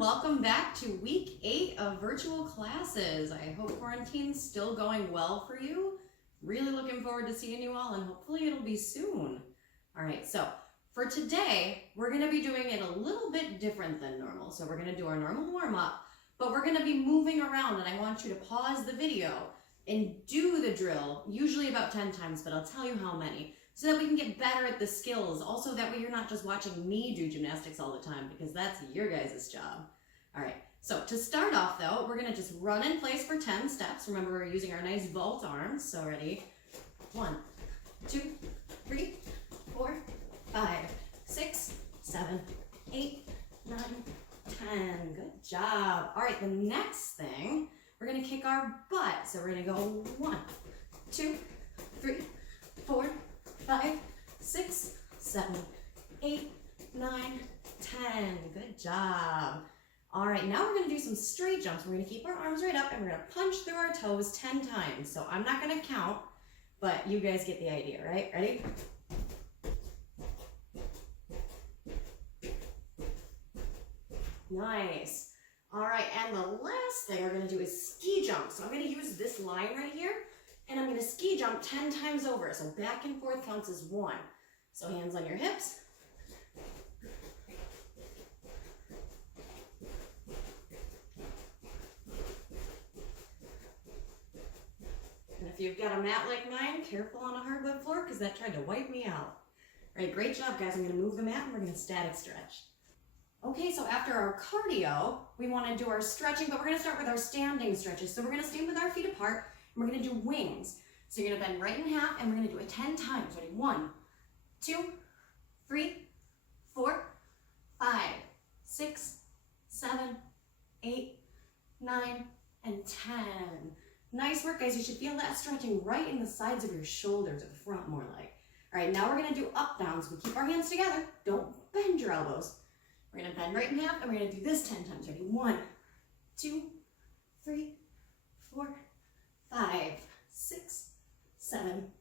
welcome back to week 8 of virtual classes. I hope quarantine's still going well for you. Really looking forward to seeing you all, and hopefully it'll be soon. All right, so for today, we're gonna be doing it a little bit different than normal. So we're gonna do our normal warm-up, but we're gonna be moving around, and I want you to pause the video and do the drill, usually about 10 times, but I'll tell you how many, so that we can get better at the skills. Also, that way you're not just watching me do gymnastics all the time, because that's your guys' job. All right, so to start off though, we're gonna just run in place for 10 steps. Remember, we're using our nice vault arms, so ready? 1, 2, 3, 4, 5, 6, 7, 8, 9, 10. Good job. All right, the next thing, we're gonna kick our butt. So we're gonna go 1, 2, 3, 4, 5, 6, 7, 8, 9, 10. Good job. All right, now we're gonna do some straight jumps. We're gonna keep our arms right up and we're gonna punch through our toes 10 times. So I'm not gonna count, but you guys get the idea, right? Ready? Nice. All right, and the last thing we're gonna do is ski jump. So I'm gonna use this line right here, and I'm gonna ski jump 10 times over. So back and forth counts as 1. So hands on your hips. And if you've got a mat like mine, careful on a hardwood floor, because that tried to wipe me out. All right, great job, guys. I'm gonna move the mat and we're gonna static stretch. Okay, so after our cardio, we wanna do our stretching, but we're gonna start with our standing stretches. So we're gonna stand with our feet apart, and we're gonna do wings. So you're gonna bend right in half, and we're gonna do it 10 times. Ready? 1, 2, 3, 4, 5, 6, 7, 8, 9, and 10. Nice work, guys. You should feel that stretching right in the sides of your shoulders, or the front more like. All right, now we're gonna do up downs. We keep our hands together. Don't bend your elbows. We're gonna bend right in half, and we're gonna do this 10 times. Ready? 1, 2, 3, 4, 5, 6, 7,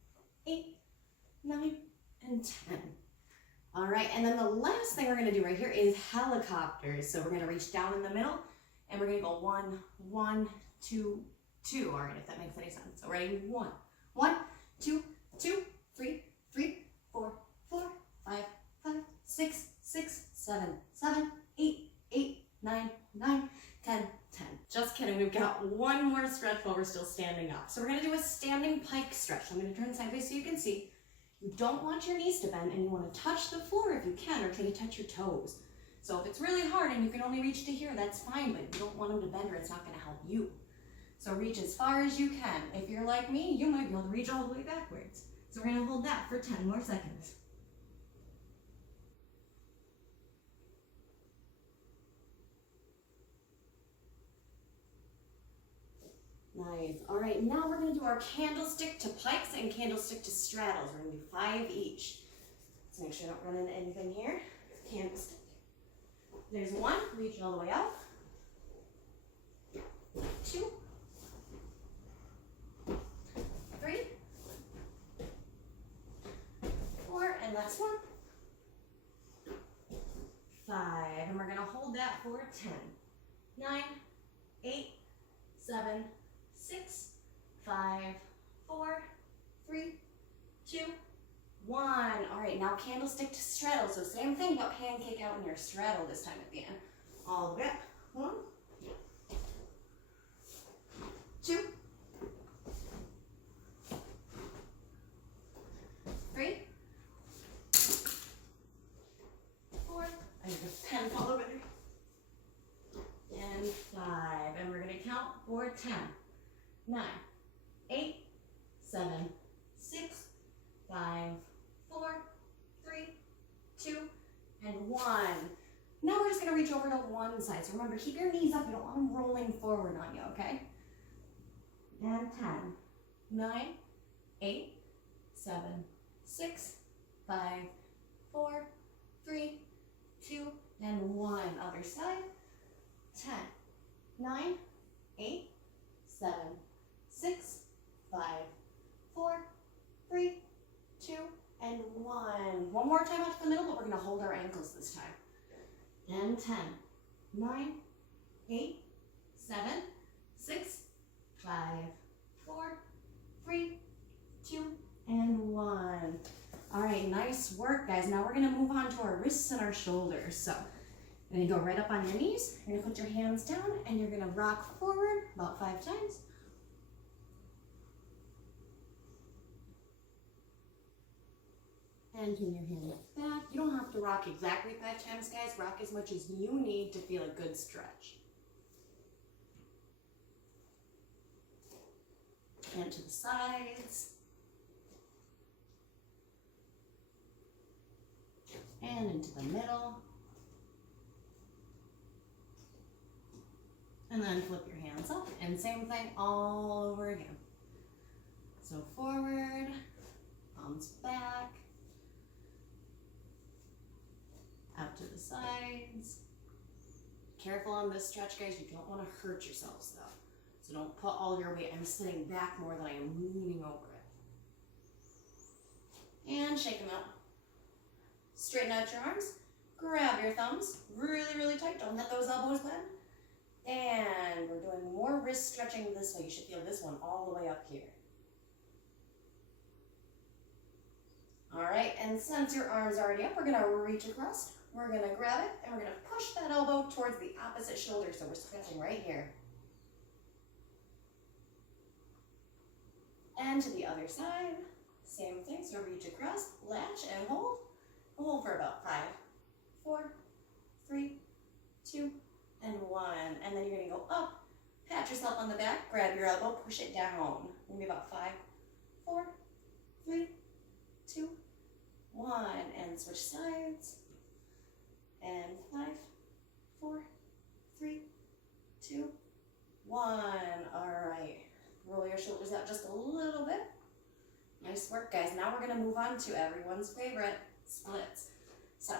8, 9, and 10. All right, and then the last thing we're gonna do right here is helicopters. So we're gonna reach down in the middle, and we're gonna go 1, 1, 2, 2. All right, if that makes any sense. So ready? 1, 1, 2, 2, 3, 3, 4, 4, 5, 5, 6, 6, 7, 7, 8, 8, 9, 9, 10, 10. Just kidding, we've got one more stretch while we're still standing up. So we're gonna do a standing pike stretch. I'm gonna turn sideways so you can see. You don't want your knees to bend, and you wanna touch the floor if you can, or try to touch your toes. So if it's really hard and you can only reach to here, that's fine, but you don't want them to bend or it's not gonna help you. So reach as far as you can. If you're like me, you might be able to reach all the way backwards. So we're gonna hold that for 10 more seconds. Nice. All right, now we're gonna do our candlestick to pikes and candlestick to straddles. We're gonna do 5 each. So make sure you don't run into anything here. Candlestick. There's 1, reach all the way out. 2, 3, 4, and last one. 5, and we're gonna hold that for 10, 9, 8, 7, 6, 5, 4, 3, 2, 1. All right, now candlestick to straddle. So same thing, but pancake out in your straddle this time at the end. All the way up. 1, 2, 3, 4. I have a pen fall over there. And 5. And we're gonna count for 10. 9, 8, 7, 6, 5, 4, 3, 2, and 1. Now we're just gonna reach over to one side. So remember, keep your knees up. You don't want them rolling forward on you, okay? And 10, 9, 8, 7, 6, 5, 4, 3, 2, and 1. Other side. 10, 9, 8, 7, 6, 5, 4, 3, 2, and 1. One more time out to the middle, but we're going to hold our ankles this time. And 10, 9, 8, 7, 6, 5, 4, 3, 2, and 1. All right, nice work, guys. Now we're gonna move on to our wrists and our shoulders. So you're gonna go right up on your knees. You're gonna put your hands down and you're gonna rock forward about 5 times. And bring your hands back. You don't have to rock exactly 5 times, guys. Rock as much as you need to feel a good stretch. And to the sides. And into the middle. And then flip your hands up. And same thing all over again. So forward, palms back. Out to the sides. Careful on this stretch, guys. You don't want to hurt yourselves though. So don't put all your weight. I'm sitting back more than I am leaning over it. And shake them out. Straighten out your arms. Grab your thumbs really, really tight. Don't let those elbows bend. And we're doing more wrist stretching this way. You should feel this one all the way up here. All right, and since your arm's already up, we're gonna reach across. We're gonna grab it and we're gonna push that elbow towards the opposite shoulder. So we're stretching right here. And to the other side, same thing. So reach across, latch and hold. Hold for about 5, 4, 3, 2, and 1. And then you're gonna go up, pat yourself on the back, grab your elbow, push it down. Maybe about 5, 4, 3, 2, 1. And switch sides. And 5, 4, 3, 2, 1. All right. Roll your shoulders out just a little bit. Nice work, guys. Now we're gonna move on to everyone's favorite, splits. So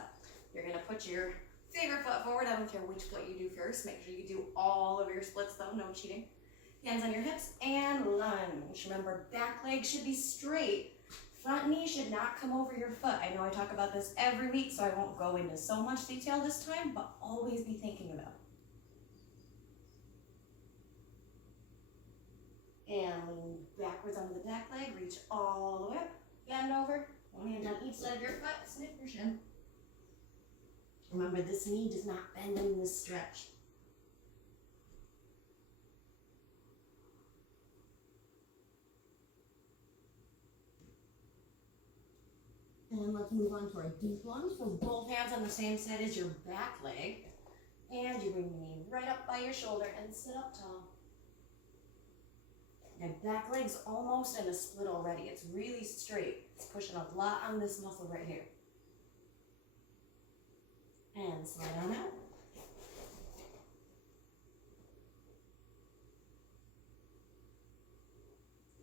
you're gonna put your favorite foot forward. I don't care which foot you do first. Make sure you do all of your splits though, no cheating. Hands on your hips and lunge. Remember, back leg should be straight. Front knee should not come over your foot. I know I talk about this every week, so I won't go into so much detail this time, but always be thinking about it. And lean backwards onto the back leg, reach all the way up, bend over, one hand on each side of your foot, snip your shin. Remember, this knee does not bend in this stretch. And let's move on to our deep lunge. So both hands on the same side as your back leg. And you bring the knee right up by your shoulder and sit up tall. And back leg's almost in a split already. It's really straight. It's pushing a lot on this muscle right here. And slide on out.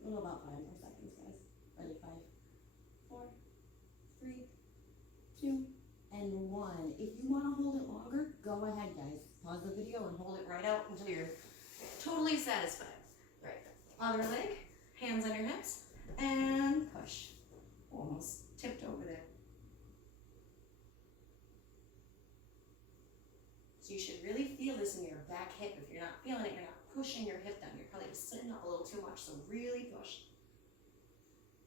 Well, about 5 more seconds, guys. Ready? 5, 4, 3, 2, and 1. If you want to hold it longer, go ahead, guys. Pause the video and hold it right out until you're totally satisfied. Right. Other leg, hands on your hips, and push. Almost tipped over there. So you should really feel this in your back hip. If you're not feeling it, you're not pushing your hip down. You're probably just sitting up a little too much, so really push.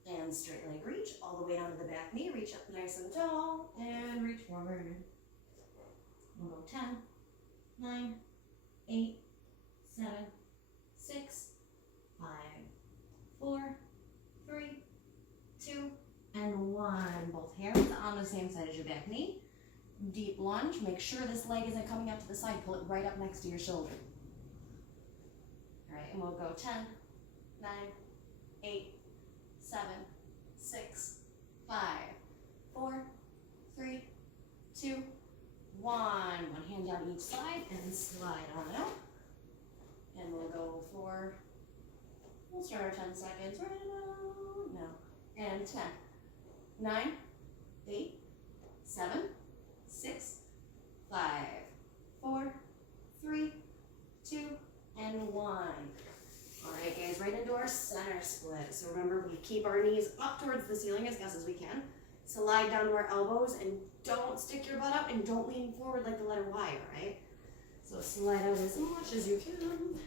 And straight leg reach, all the way down to the back knee. Reach up nice and tall, and reach forward. We'll go 10, 9, 8, 7, 6, 5, 4, 3, 2, and 1. Both hands on the same side as your back knee. Deep lunge. Make sure this leg isn't coming out to the side. Pull it right up next to your shoulder. All right, and we'll go 10, 9, 8, 7, 6, 5, 4, 3, 2, 1. One hand down each side and slide on out. And we'll go for, we'll start our 10 seconds right about now. And 10, 9, 8, 7, 6, 5, 4, 3, 2, and 1. All right, guys, right into our center split. So remember, we keep our knees up towards the ceiling as best as we can. Slide down to our elbows and don't stick your butt out and don't lean forward like the letter Y, all right? So slide out as much as you can.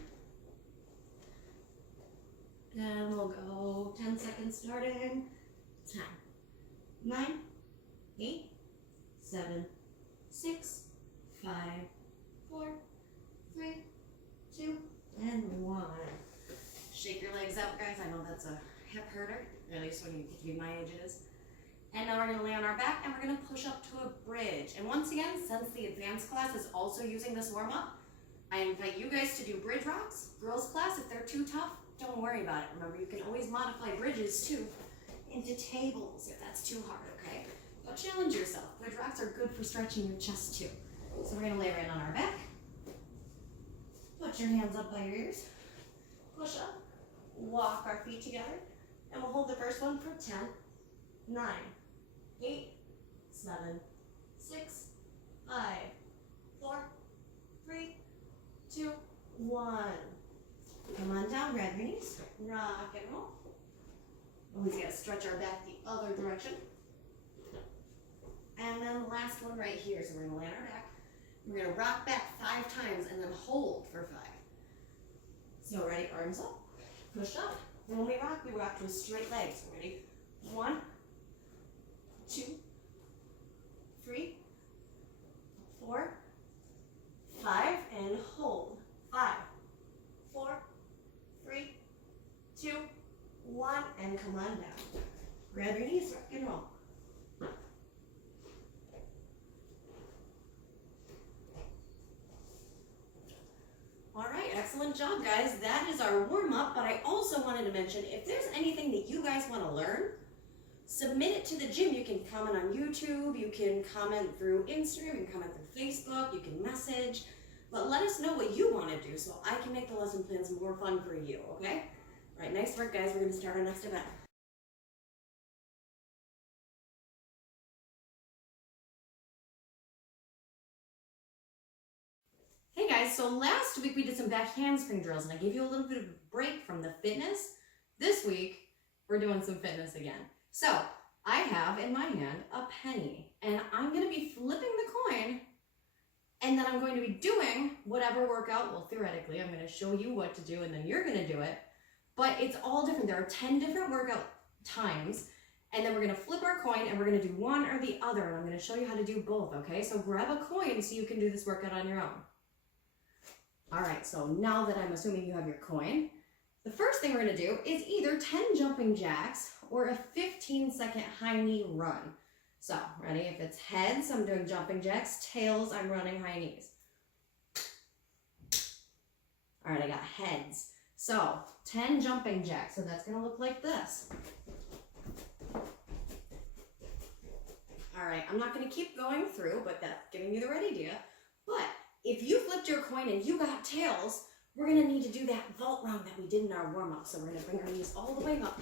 And we'll go 10 seconds starting. 10, 9, 8, 7, 6, 5, 4, 3, 2, and 1. Shake your legs out, guys. I know that's a hip herder, at least when you get to be my age it is. And now we're going to lay on our back and we're going to push up to a bridge. And once again, since the advanced class is also using this warm-up, I invite you guys to do bridge rocks. Girls class, if they're too tough, don't worry about it. Remember, you can always modify bridges too into tables if that's too hard, okay? But challenge yourself. Bridge rocks are good for stretching your chest too. So we're going to lay right on our back. Put your hands up by your ears. Push up. Walk our feet together. And we'll hold the first one for 10, 9, 8, 7, 6, 5, 4, 3, 2, 1. Come on down, grab your knees, rock and roll. Always gotta stretch our back the other direction. And then last one right here. So we're gonna lay on our back. We're gonna rock back 5 times and then hold for 5. So ready, arms up, push up. And when we rock to a straight leg. So ready, 1, 2, 3, 4, 5, and hold. 5, 4, 3, 2, 1, and come on down. Grab your knees, rock and roll. All right, excellent job, guys. That is our warm-up, but I also wanted to mention, if there's anything that you guys want to learn, submit it to the gym. You can comment on YouTube, you can comment through Instagram, you can comment through Facebook, you can message, but let us know what you want to do so I can make the lesson plans more fun for you, okay? All right, nice work, guys. We're going to start our next event. Hey guys, so last week we did some back handspring drills and I gave you a little bit of a break from the fitness. This week, we're doing some fitness again. So, I have in my hand a penny and I'm going to be flipping the coin and then I'm going to be doing whatever workout. Well, theoretically, I'm going to show you what to do and then you're going to do it. But it's all different. There are 10 different workout times and then we're going to flip our coin and we're going to do one or the other and I'm going to show you how to do both, okay? So grab a coin so you can do this workout on your own. All right, so now that I'm assuming you have your coin, the first thing we're gonna do is either 10 jumping jacks or a 15-second high knee run. So, ready? If it's heads, I'm doing jumping jacks. Tails, I'm running high knees. All right, I got heads. So, 10 jumping jacks. So that's gonna look like this. All right, I'm not gonna keep going through, but that's giving you the right idea. But if you flipped your coin and you got tails, we're gonna need to do that vault round that we did in our warm-up. So we're gonna bring our knees all the way up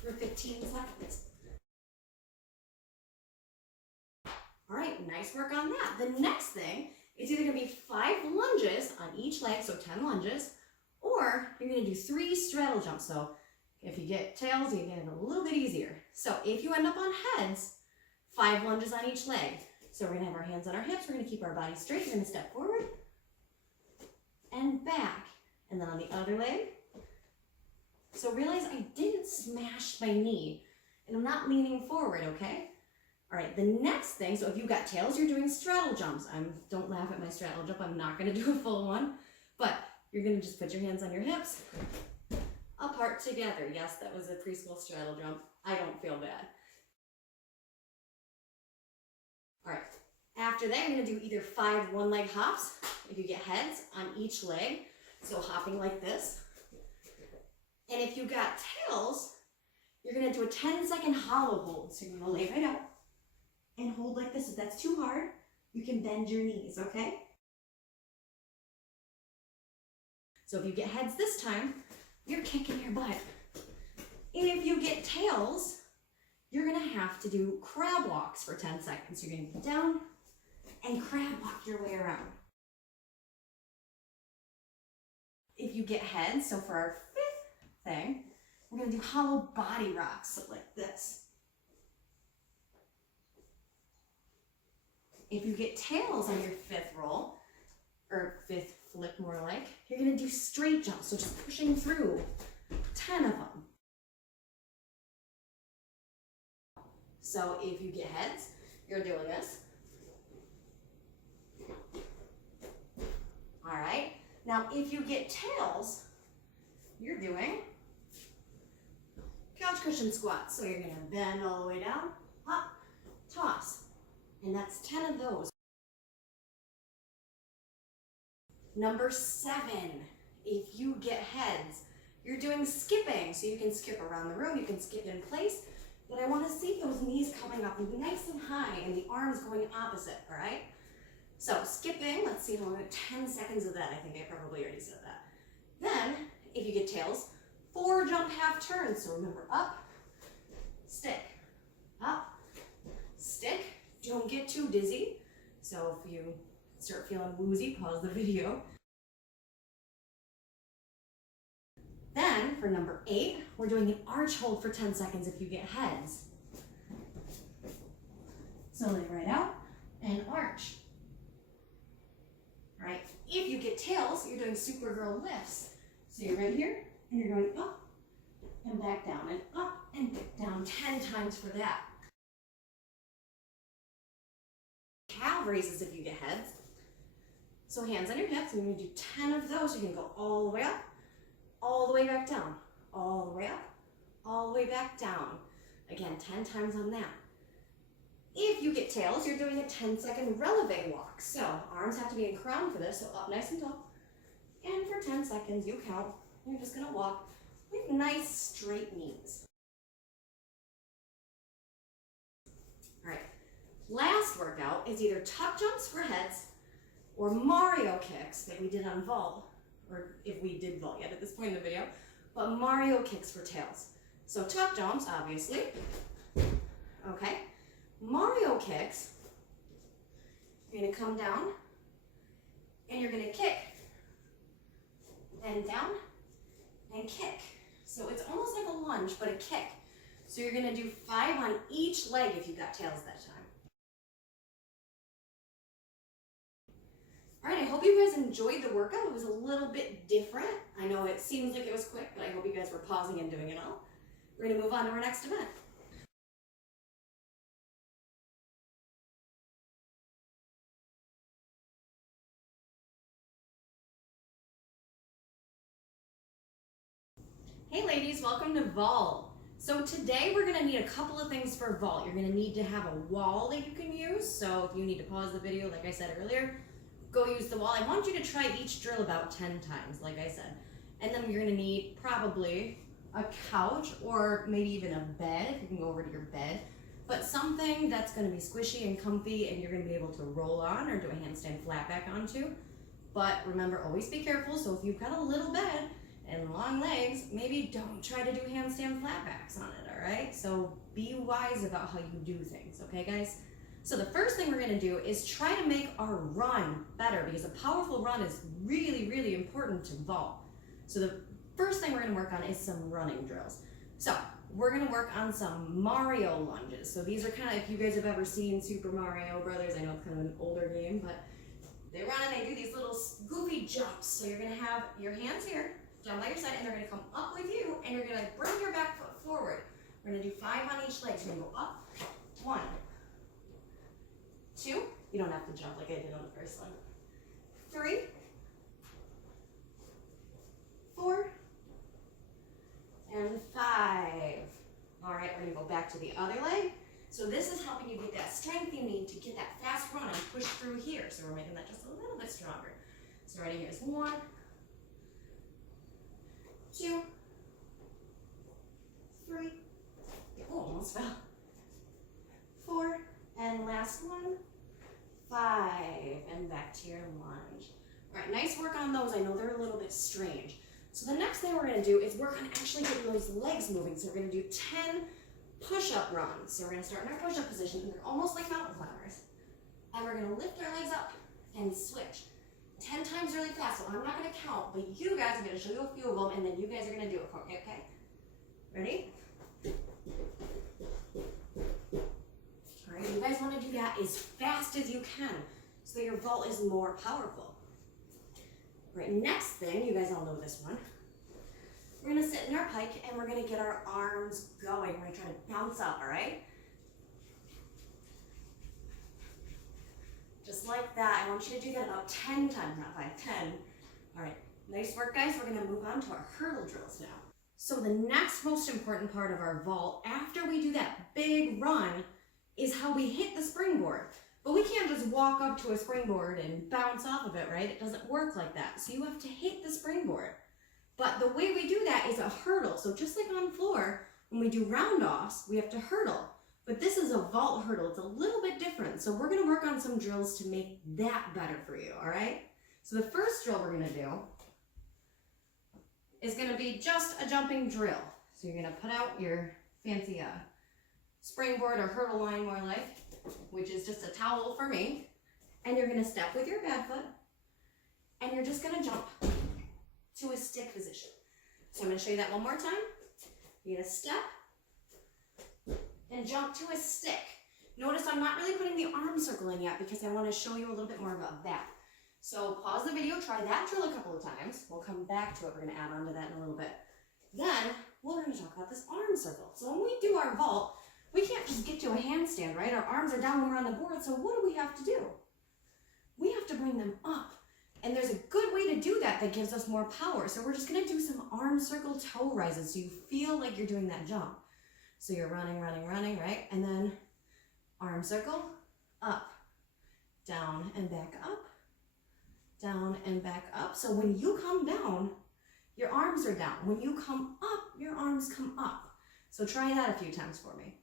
for 15 seconds. All right, nice work on that. The next thing is either gonna be 5 lunges on each leg, so 10 lunges, or you're gonna do 3 straddle jumps. So if you get tails, you get it a little bit easier. So if you end up on heads, 5 lunges on each leg. So we're gonna have our hands on our hips, we're gonna keep our body straight, we're gonna step forward and back. And then on the other leg. So realize I didn't smash my knee and I'm not leaning forward, okay? All right, the next thing, so if you got tails, you're doing straddle jumps. Don't laugh at my straddle jump, I'm not gonna do a full one, but you're gonna just put your hands on your hips, apart together. Yes, that was a preschool straddle jump. I don't feel bad. All right, after that, you're gonna do either 5 one-leg hops, if you get heads, on each leg. So hopping like this. And if you got tails, you're gonna do a 10-second hollow hold. So you're gonna lay right out and hold like this. If that's too hard, you can bend your knees, okay? So if you get heads this time, you're kicking your butt. If you get tails, you're gonna have to do crab walks for 10 seconds. You're gonna get down and crab walk your way around. If you get heads, so for our 5th thing, we're gonna do hollow body rocks, so like this. If you get tails on your 5th roll, or fifth flip more like. You're gonna do straight jumps, so just pushing through 10 of them. So if you get heads, you're doing this. All right, now if you get tails, you're doing couch cushion squats. So you're gonna bend all the way down, up, toss, and that's 10 of those. Number 7, if you get heads, you're doing skipping. So you can skip around the room, you can skip in place, but I wanna see those knees coming up nice and high and the arms going opposite, all right? So skipping, let's see how long, 10 seconds of that. I think I probably already said that. Then, if you get tails, 4 jump half turns. So remember, up, stick, up, stick. Don't get too dizzy. So if you start feeling woozy, pause the video. Then, for number 8, we're doing an arch hold for 10 seconds if you get heads. So lay right out and arch. All right, if you get tails, you're doing supergirl lifts. So you're right here, and you're going up and back down, and up and back down 10 times for that. Calf raises if you get heads. So hands on your hips, and you're gonna do 10 of those. You can go all the way up, all the way back down, all the way up, all the way back down. Again, 10 times on that. If you get tails, you're doing a 10-second releve walk. So arms have to be in crown for this, so up nice and tall. And for 10 seconds, you count. You're just gonna walk with nice straight knees. All right, last workout is either tuck jumps for heads or Mario kicks that we did on vault, or if we did vault yet at this point in the video, but Mario kicks for tails. So tuck jumps, obviously. Okay. Mario kicks, you're gonna come down and you're gonna kick and down and kick. So it's almost like a lunge, but a kick. So you're gonna do 5 on each leg if you got tails that time. All right, I hope you guys enjoyed the workout. It was a little bit different. I know it seems like it was quick, but I hope you guys were pausing and doing it all. We're gonna move on to our next event. Hey ladies, welcome to vault. So today we're gonna need a couple of things for vault. You're gonna need to have a wall that you can use. So if you need to pause the video, like I said earlier, go use the wall. I want you to try each drill about 10 times, like I said. And then you're gonna need probably a couch or maybe even a bed, if you can go over to your bed, but something that's gonna be squishy and comfy and you're gonna be able to roll on or do a handstand flat back onto. But remember, always be careful. So if you've got a little bed and long legs, maybe don't try to do handstand flatbacks on it, all right? So be wise about how you do things, okay guys? So the first thing we're gonna do is try to make our run better because a powerful run is really, really important to vault. So the first thing we're gonna work on is some running drills. So we're gonna work on some Mario lunges. So these are kind of, if you guys have ever seen Super Mario Brothers, I know it's kind of an older game, but they run and they do these little goofy jumps. So you're gonna have your hands here, down by your side, and they're gonna come up with you, and you're gonna bring your back foot forward. We're gonna do 5 on each leg. So you're gonna go up, 1, 2, you don't have to jump like I did on the first one, 3, 4, and 5. All right, we're gonna go back to the other leg. So this is helping you get that strength you need to get that fast run and push through here. So we're making that just a little bit stronger. So right here is 1, 2, 3, oh, almost fell, 4, and last one, 5, and back to your lunge. All right, nice work on those. I know they're a little bit strange. So the next thing we're gonna do is work on actually getting those legs moving. So we're gonna do 10 push-up runs. So we're gonna start in our push-up position, and they're almost like mountain climbers. And we're gonna lift our legs up and switch. 10 times really fast, so I'm not going to count, but you guys, I'm going to show you a few of them, and then you guys are going to do it for me, okay? Ready? All right, you guys want to do that as fast as you can, so that your vault is more powerful. Right, next thing, you guys all know this one. We're gonna sit in our pike and we're gonna get our arms going. We're gonna try to bounce up, all right? Just like that. I want you to do that about 10 times, not 5, 10. All right, nice work, guys. We're gonna move on to our hurdle drills now. So the next most important part of our vault, after we do that big run, is how we hit the springboard. But we can't just walk up to a springboard and bounce off of it, right? It doesn't work like that. So you have to hit the springboard. But the way we do that is a hurdle. So just like on floor, when we do round-offs, we have to hurdle. But this is a vault hurdle. It's a little bit different. So we're gonna work on some drills to make that better for you, all right? So the first drill we're gonna do is gonna be just a jumping drill. So you're gonna put out your fancy springboard or hurdle line more like, which is just a towel for me. And you're gonna step with your bad foot and you're just gonna jump to a stick position. So I'm gonna show you that one more time. You're gonna step and jump to a stick. Notice I'm not really putting the arm circle in yet because I wanna show you a little bit more about that. So pause the video, try that drill a couple of times. We'll come back to it. We're gonna add on to that in a little bit. Then we're gonna talk about this arm circle. So when we do our vault, we can't just get to a handstand, right? Our arms are down when we're on the board, so what do we have to do? We have to bring them up. And there's a good way to do that that gives us more power. So we're just gonna do some arm circle toe rises so you feel like you're doing that jump. So you're running, running, running, right? And then arm circle, up, down and back up, down and back up. So when you come down, your arms are down. When you come up, your arms come up. So try that a few times for me.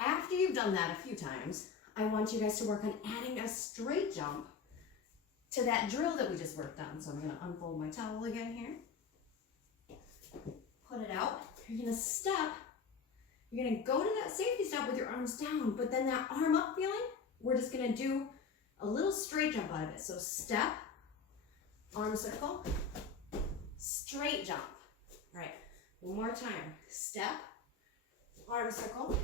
After you've done that a few times, I want you guys to work on adding a straight jump to that drill that we just worked on. So I'm gonna unfold my towel again here. Put it out. You're gonna step. You're gonna go to that safety step with your arms down, but then that arm up feeling, we're just gonna do a little straight jump out of it. So step, arm circle, straight jump. All right, one more time. Step, arm circle,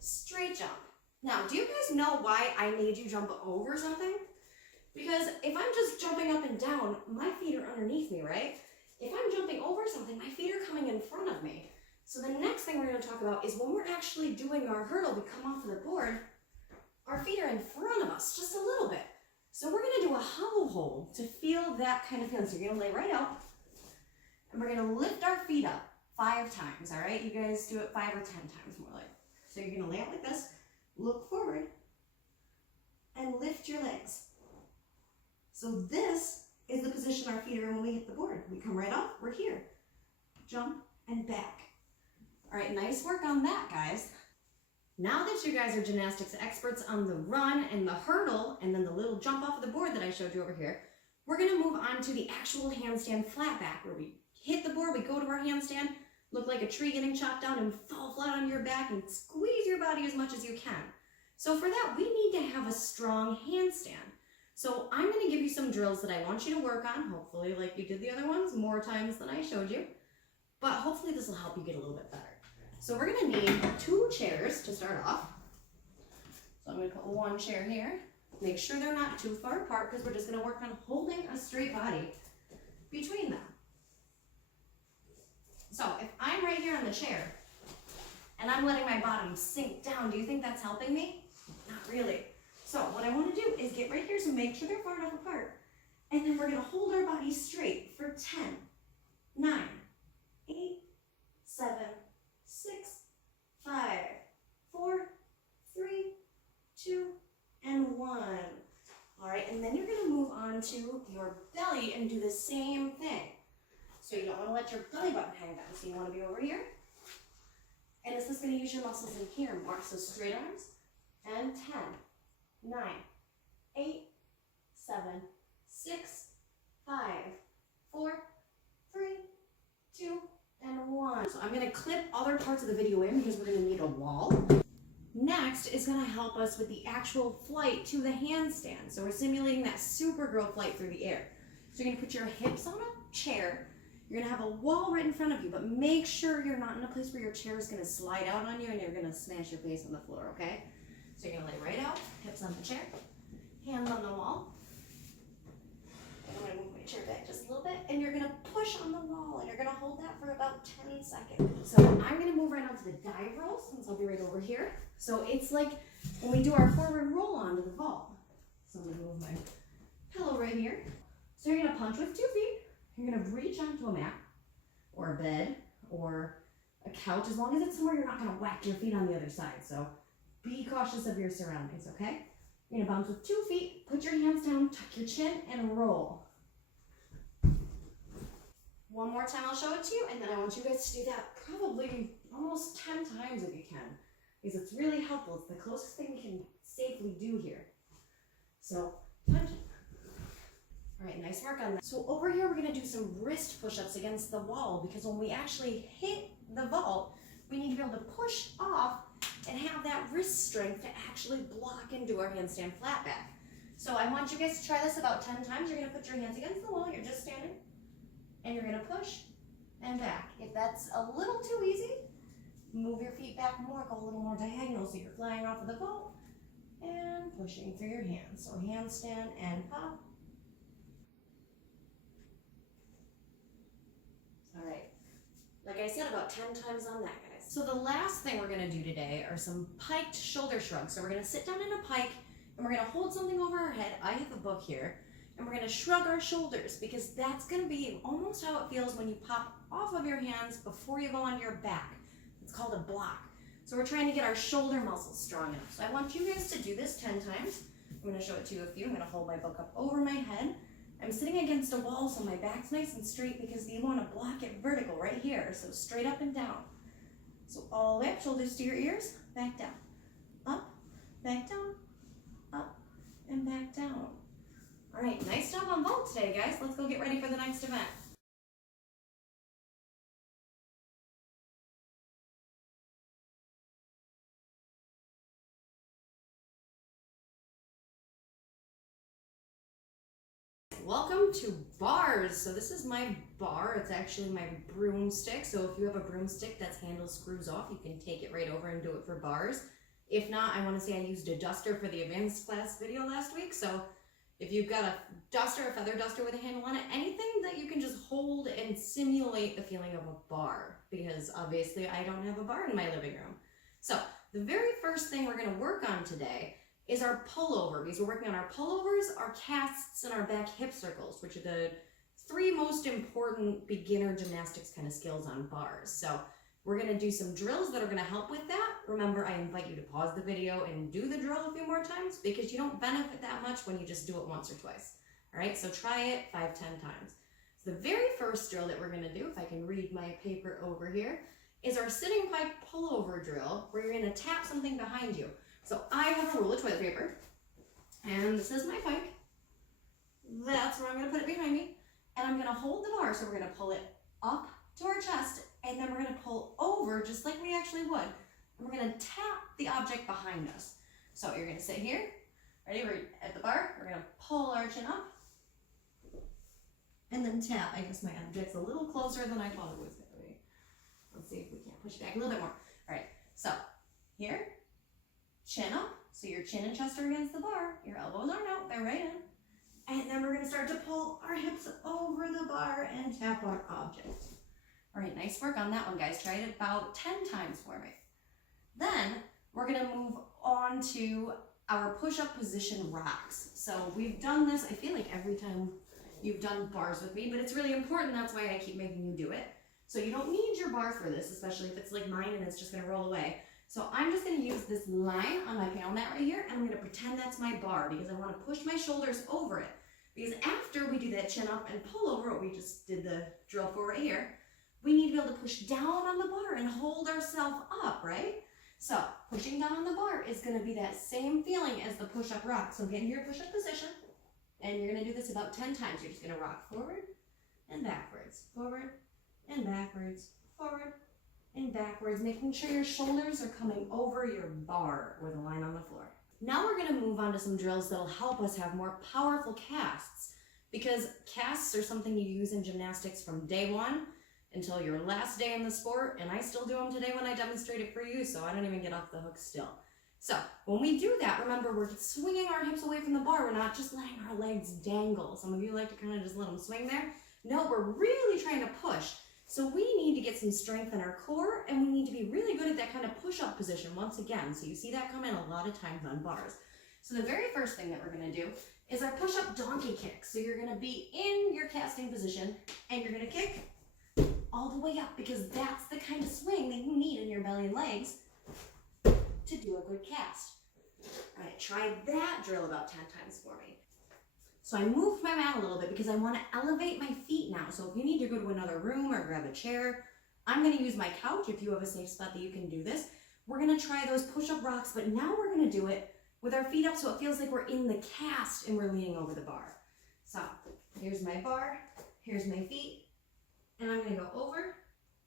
straight jump. Now, do you guys know why I made you jump over something? Because if I'm just jumping up and down, my feet are underneath me, right? If I'm jumping over something, my feet are coming in front of me. So the next thing we're going to talk about is when we're actually doing our hurdle, we come off of the board, our feet are in front of us just a little bit. So we're going to do a hollow hold to feel that kind of feeling. So you're going to lay right out and we're going to lift our feet up 5 times, all right? You guys do it 5 or 10 times more like. So you're going to lay out like this, look forward, and lift your legs. So this is the position our feet are in when we hit the board. We come right up, we're here. Jump and back. All right, nice work on that, guys. Now that you guys are gymnastics experts on the run and the hurdle and then the little jump off of the board that I showed you over here, we're gonna move on to the actual handstand flat back where we hit the board, we go to our handstand, look like a tree getting chopped down and fall flat on your back and squeeze your body as much as you can. So for that, we need to have a strong handstand. So I'm gonna give you some drills that I want you to work on, hopefully like you did the other ones, more times than I showed you, but hopefully this will help you get a little bit better. So we're gonna need 2 chairs to start off. So I'm gonna put 1 chair here. Make sure they're not too far apart because we're just gonna work on holding a straight body between them. So if I'm right here on the chair and I'm letting my bottom sink down, do you think that's helping me? Not really. So what I wanna do is get right here, so make sure they're far enough apart. And then we're gonna hold our body straight for 10, 9, 8, 7, 6, 5, 4, 3, 2, and 1. All right, and then you're gonna move on to your belly and do the same thing. So you don't wanna let your belly button hang down. So you wanna be over here. And this is gonna use your muscles in here more. So straight arms, and 10, 9, 8, 7, 6, 5, 4, 3, 2, and 1. So I'm gonna clip other parts of the video in because we're gonna need a wall. Next is gonna help us with the actual flight to the handstand. So we're simulating that supergirl flight through the air. So you're gonna put your hips on a chair. You're gonna have a wall right in front of you, but make sure you're not in a place where your chair is gonna slide out on you and you're gonna smash your face on the floor, okay? So you're gonna lay right out, hips on the chair, hands on the wall. I'm gonna move about 10 seconds. So I'm gonna move right on to the dive roll since I'll be right over here. So it's like when we do our forward roll onto the vault. So I'm gonna move my pillow right here. So you're gonna punch with 2 feet. You're gonna reach onto a mat or a bed or a couch, as long as it's somewhere you're not gonna whack your feet on the other side. So be cautious of your surroundings, okay? You're gonna bounce with 2 feet, put your hands down, tuck your chin, and roll. One more time I'll show it to you, and then I want you guys to do that probably almost 10 times if you can, because it's really helpful. It's the closest thing we can safely do here. So, punch. All right, nice work on that. So over here, we're gonna do some wrist push-ups against the wall, because when we actually hit the vault, we need to be able to push off and have that wrist strength to actually block into our handstand flat back. So I want you guys to try this about 10 times. You're gonna put your hands against the wall, you're just standing, and you're gonna push and back. If that's a little too easy, move your feet back more, go a little more diagonal so you're flying off of the vault and pushing through your hands. So handstand and pop. All right, like I said, about 10 times on that, guys. So the last thing we're gonna do today are some piked shoulder shrugs. So we're gonna sit down in a pike and we're gonna hold something over our head. I have a book here. And we're gonna shrug our shoulders, because that's gonna be almost how it feels when you pop off of your hands before you go onto your back. It's called a block. So we're trying to get our shoulder muscles strong enough. So I want you guys to do this 10 times. I'm gonna show it to you a few. I'm gonna hold my book up over my head. I'm sitting against a wall so my back's nice and straight, because you wanna block it vertical right here. So straight up and down. So all the way up, shoulders to your ears, back down. Up, back down, up, and back down. All right, nice job on vault today, guys. Let's go get ready for the next event. Welcome to bars. So this is my bar. It's actually my broomstick. So if you have a broomstick that's handle screws off, you can take it right over and do it for bars. If not, I want to say I used a duster for the advanced class video last week. So if you've got a duster, a feather duster with a handle on it, anything that you can just hold and simulate the feeling of a bar, because obviously I don't have a bar in my living room. So the very first thing we're going to work on today is our pullover, because we're working on our pullovers, our casts, and our back hip circles, which are the 3 most important beginner gymnastics kind of skills on bars. So we're gonna do some drills that are gonna help with that. Remember, I invite you to pause the video and do the drill a few more times, because you don't benefit that much when you just do it once or twice. All right, so try it 5, 10 times. So the very first drill that we're gonna do, if I can read my paper over here, is our sitting pike pullover drill, where you're gonna tap something behind you. So I have a roll of toilet paper, and this is my pike. That's where I'm gonna put it behind me, and I'm gonna hold the bar. So we're gonna pull it up to our chest, and then we're gonna pull over just like we actually would. And we're gonna tap the object behind us. So you're gonna sit here, ready? We're at the bar, we're gonna pull our chin up, and then tap. I guess my object's a little closer than I thought it was gonna be. Let's see if we can't push it back a little bit more. All right, so here, chin up, so your chin and chest are against the bar, your elbows aren't out, they're right in. And then we're gonna start to pull our hips over the bar and tap our object. All right, nice work on that one, guys. Try it about 10 times for me. Then we're gonna move on to our push-up position rocks. So we've done this, I feel like every time you've done bars with me, but it's really important, that's why I keep making you do it. So you don't need your bar for this, especially if it's like mine and it's just gonna roll away. So I'm just gonna use this line on my panel mat right here, and I'm gonna pretend that's my bar, because I wanna push my shoulders over it. Because after we do that chin up and pull over, what we just did the drill for right here, we need to be able to push down on the bar and hold ourselves up, right? So pushing down on the bar is gonna be that same feeling as the push-up rock. So get into your push-up position, and you're gonna do this about 10 times. You're just gonna rock forward and backwards, forward and backwards, forward and backwards, making sure your shoulders are coming over your bar with a line on the floor. Now we're gonna move on to some drills that'll help us have more powerful casts, because casts are something you use in gymnastics from day 1 until your last day in the sport, and I still do them today when I demonstrate it for you, so I don't even get off the hook still. So when we do that, remember, we're swinging our hips away from the bar. We're not just letting our legs dangle. Some of you like to kind of just let them swing there. No, we're really trying to push, So we need to get some strength in our core, and we need to be really good at that kind of push-up position once again. So you see that come in a lot of times on bars. So the very first thing that we're going to do is our push-up donkey kick. So you're going to be in your casting position, and you're going to kick all the way up, because that's the kind of swing that you need in your belly and legs to do a good cast. All right, try that drill about 10 times for me. So I moved my mat a little bit because I want to elevate my feet now. So if you need to go to another room or grab a chair, I'm going to use my couch. If you have a safe spot that you can do this, we're going to try those push-up rocks, but now we're going to do it with our feet up so it feels like we're in the cast and we're leaning over the bar. So here's my bar, here's my feet, and I'm going to go over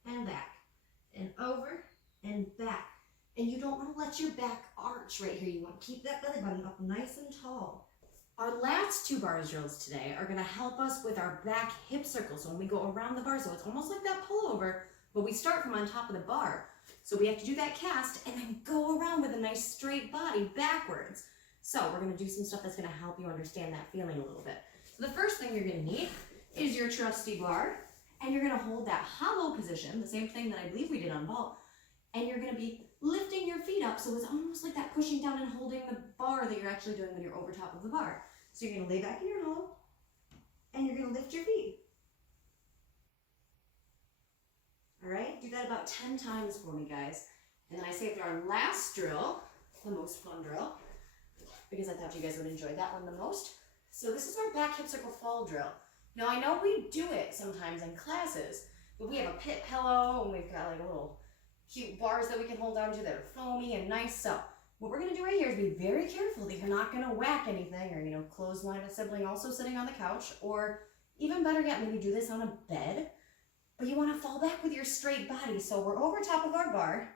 and back and over and back. And you don't want to let your back arch right here. You want to keep that belly button up nice and tall. Our last 2 bar drills today are going to help us with our back hip circle. So when we go around the bar, so it's almost like that pullover, but we start from on top of the bar. So we have to do that cast and then go around with a nice straight body backwards. So we're going to do some stuff that's going to help you understand that feeling a little bit. So the first thing you're going to need is your trusty bar, and you're going to hold that hollow position, the same thing that I believe we did on vault, and you're going to be lifting your feet up, so it's almost like that pushing down and holding the bar that you're actually doing when you're over top of the bar. So you're going to lay back in your hollow, and you're going to lift your feet. All right, do that about 10 times for me, guys. And then I saved our last drill, the most fun drill, because I thought you guys would enjoy that one the most. So this is our back hip circle fall drill. Now I know we do it sometimes in classes, but we have a pit pillow, and we've got like a little cute bars that we can hold on to that are foamy and nice. So what we're going to do right here is be very careful that you're not going to whack anything or, clothesline a sibling also sitting on the couch, or even better yet, maybe do this on a bed. But you want to fall back with your straight body. So we're over top of our bar,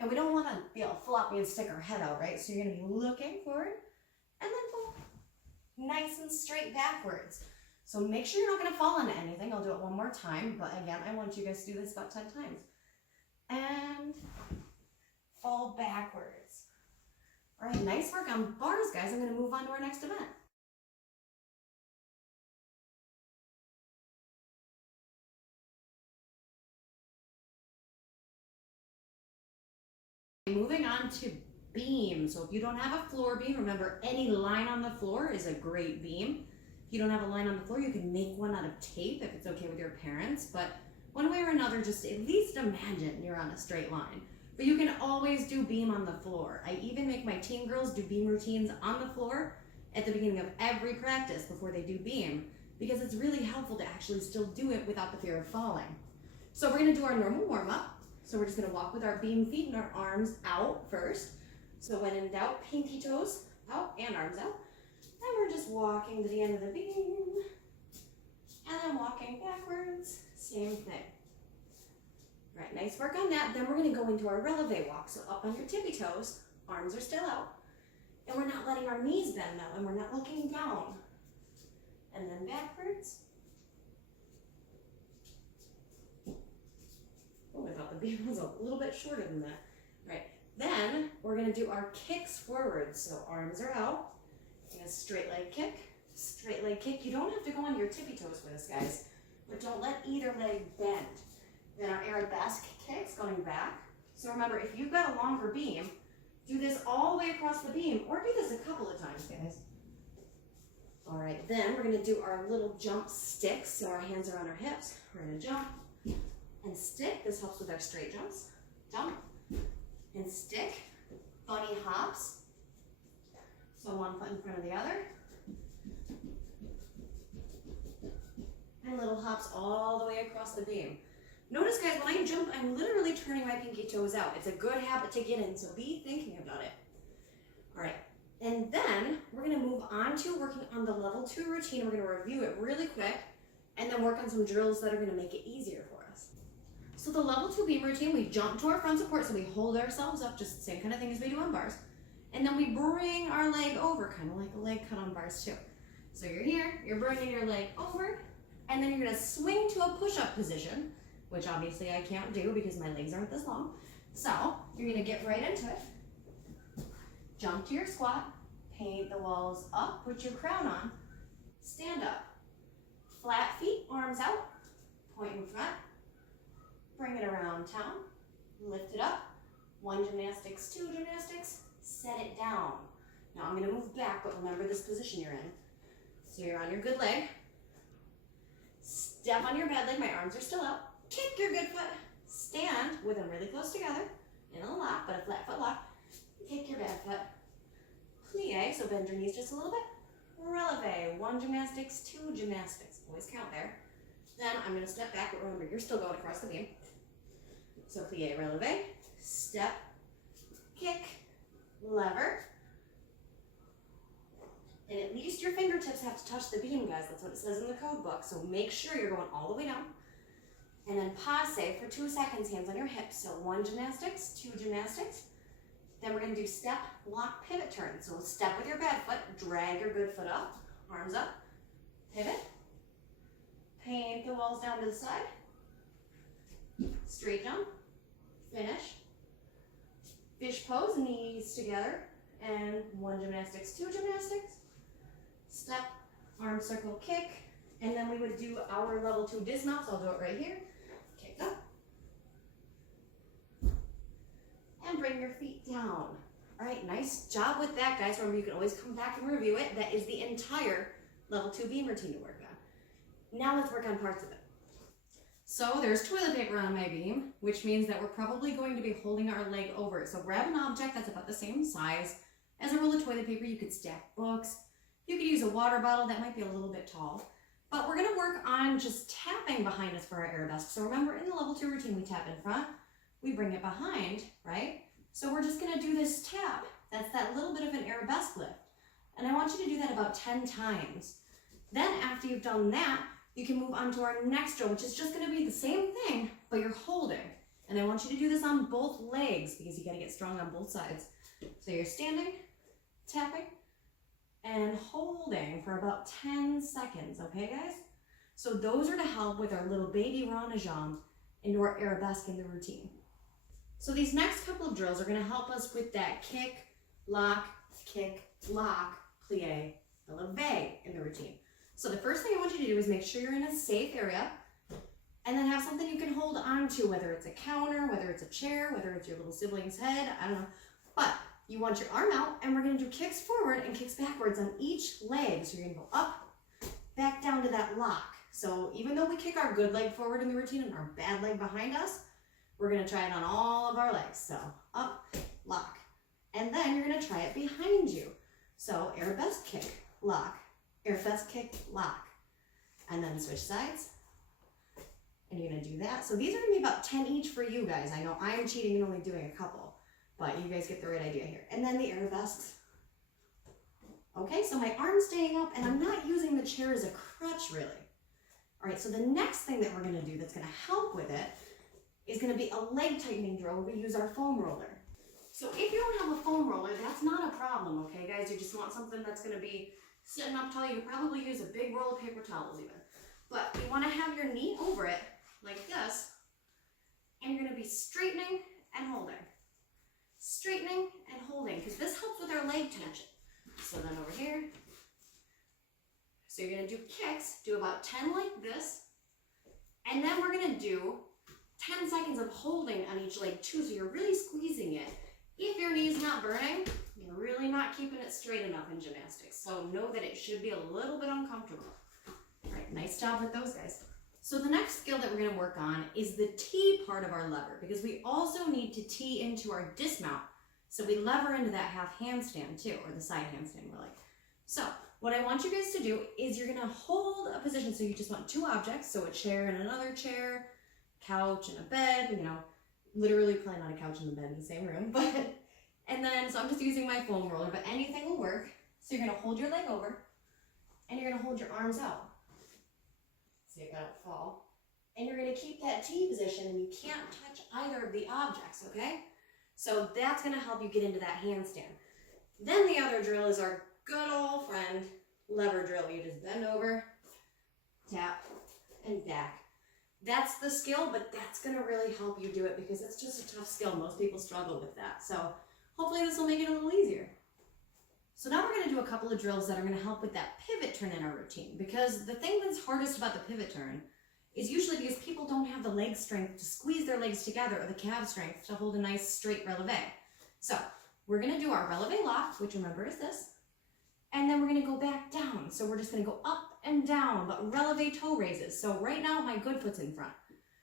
and we don't want to be all floppy and stick our head out, right? So you're going to be looking forward and then fall nice and straight backwards. So make sure you're not going to fall into anything. I'll do it one more time, but again, I want you guys to do this about 10 times. And fall backwards. All right, nice work on bars, guys. I'm going to move on to our next event. Moving on to beam. So if you don't have a floor beam, remember any line on the floor is a great beam. If you don't have a line on the floor, you can make one out of tape if it's okay with your parents, but one way or another, just at least imagine you're on a straight line. But you can always do beam on the floor. I even make my teen girls do beam routines on the floor at the beginning of every practice before they do beam, because it's really helpful to actually still do it without the fear of falling. So we're going to do our normal warm-up. So we're just going to walk with our beam feet and our arms out first. So when in doubt, pinky toes out and arms out. And we're just walking to the end of the beam. And then walking backwards, same thing. All right, nice work on that. Then we're going to go into our releve walk. So up on your tippy toes, arms are still out. And we're not letting our knees bend though, and we're not looking down. And then backwards. Oh, I thought the beam was a little bit shorter than that. Right, then we're going to do our kicks forward. So arms are out, and a straight leg kick, straight leg kick. You don't have to go onto your tippy toes for this, guys, but don't let either leg bend. Then our arabesque kicks going back. So remember, if you've got a longer beam, do this all the way across the beam, or do this a couple of times, guys. All right, then we're going to do our little jump sticks. So our hands are on our hips. We're going to jump and stick. This helps with our straight jumps. Jump and stick. Bunny hops. So one foot in front of the other. And little hops all the way across the beam. Notice, guys, when I jump, I'm literally turning my pinky toes out. It's a good habit to get in, so be thinking about it. All right, and then we're going to move on to working on the level 2 routine. We're going to review it really quick and then work on some drills that are going to make it easier for us. So the level 2 beam routine, we jump to our front support, so we hold ourselves up, just the same kind of thing as we do on bars. And then we bring our leg over, kind of like a leg cut on bars too. So you're here, you're bringing your leg over, and then you're going to swing to a push-up position, which obviously I can't do because my legs aren't this long. So you're going to get right into it. Jump to your squat, paint the walls up, put your crown on, stand up. Flat feet, arms out, point in front, downtown, lift it up, 1 gymnastics, 2 gymnastics, set it down. Now I'm gonna move back, but remember this position you're in. So you're on your good leg, step on your bad leg, my arms are still up, kick your good foot, stand with them really close together, in a lock, but a flat foot lock, kick your bad foot, plie, so bend your knees just a little bit, releve, 1 gymnastics, 2 gymnastics, always count there. Then I'm gonna step back, but remember, you're still going across the beam. So plie, releve, step, kick, lever, and at least your fingertips have to touch the beam, guys. That's what it says in the code book. So make sure you're going all the way down. And then passe for 2 seconds, hands on your hips. So 1 gymnastics, 2 gymnastics. Then we're gonna do step, lock, pivot, turn. So step with your bad foot, drag your good foot up, arms up, pivot, paint the walls down to the side, straight jump, finish, fish pose, knees together, and 1 gymnastics, 2 gymnastics, step, arm circle, kick, and then we would do our level 2 dismount, so I'll do it right here, kick up, and bring your feet down. All right, nice job with that, guys. Remember, you can always come back and review it. That is the entire level 2 beam routine to work on. Now let's work on parts of it. So there's toilet paper on my beam, which means that we're probably going to be holding our leg over it. So grab an object that's about the same size as a roll of toilet paper. You could stack books. You could use a water bottle that might be a little bit tall. But we're gonna work on just tapping behind us for our arabesque. So remember, in the level 2 routine, we tap in front, we bring it behind, right? So we're just gonna do this tap. That's that little bit of an arabesque lift. And I want you to do that about 10 times. Then after you've done that, you can move on to our next drill, which is just gonna be the same thing, but you're holding. And I want you to do this on both legs because you gotta get strong on both sides. So you're standing, tapping, and holding for about 10 seconds, okay guys? So those are to help with our little baby renajam into our arabesque in the routine. So these next couple of drills are gonna help us with that kick, lock, plie, releve in the routine. So the first thing I want you to do is make sure you're in a safe area and then have something you can hold on to, whether it's a counter, whether it's a chair, whether it's your little sibling's head, I don't know. But you want your arm out and we're gonna do kicks forward and kicks backwards on each leg. So you're gonna go up, back down to that lock. So even though we kick our good leg forward in the routine and our bad leg behind us, we're gonna try it on all of our legs. So up, lock. And then you're gonna try it behind you. So arabesque kick, lock, arabesque kick, lock. And then switch sides. And you're gonna do that. So these are gonna be about 10 each for you guys. I know I'm cheating and only doing a couple, but you guys get the right idea here. And then the arabesques. Okay, so my arm's staying up and I'm not using the chair as a crutch really. All right, so the next thing that we're gonna do that's gonna help with it is gonna be a leg tightening drill where we use our foam roller. So if you don't have a foam roller, that's not a problem, okay guys? You just want something that's gonna be sitting up tall. You could probably use a big roll of paper towels even. But you wanna have your knee over it like this, and you're gonna be straightening and holding. Straightening and holding, because this helps with our leg tension. So then over here, so you're gonna do kicks, do about 10 like this, and then we're gonna do 10 seconds of holding on each leg too, so you're really squeezing it. If your knee's not burning, you're really not keeping it straight enough in gymnastics. So know that it should be a little bit uncomfortable. All right, nice job with those guys. So the next skill that we're gonna work on is the T part of our lever, because we also need to T into our dismount. So we lever into that half handstand too, or the side handstand more like. So what I want you guys to do is you're gonna hold a position. So you just want 2 objects, so a chair and another chair, couch and a bed, you know, literally probably not a couch and a bed in the same room, but, and then, so I'm just using my foam roller, but anything will work. So you're gonna hold your leg over and you're gonna hold your arms out. So you gotta fall. And you're gonna keep that T position and you can't touch either of the objects, okay? So that's gonna help you get into that handstand. Then the other drill is our good old friend lever drill. You just bend over, tap, and back. That's the skill, but that's gonna really help you do it because it's just a tough skill. Most people struggle with that. So hopefully this will make it a little easier. So now we're gonna do a couple of drills that are gonna help with that pivot turn in our routine, because the thing that's hardest about the pivot turn is usually because people don't have the leg strength to squeeze their legs together or the calf strength to hold a nice straight releve. So we're gonna do our releve lock, which remember is this, and then we're gonna go back down. So we're just gonna go up and down, but releve toe raises. So right now my good foot's in front.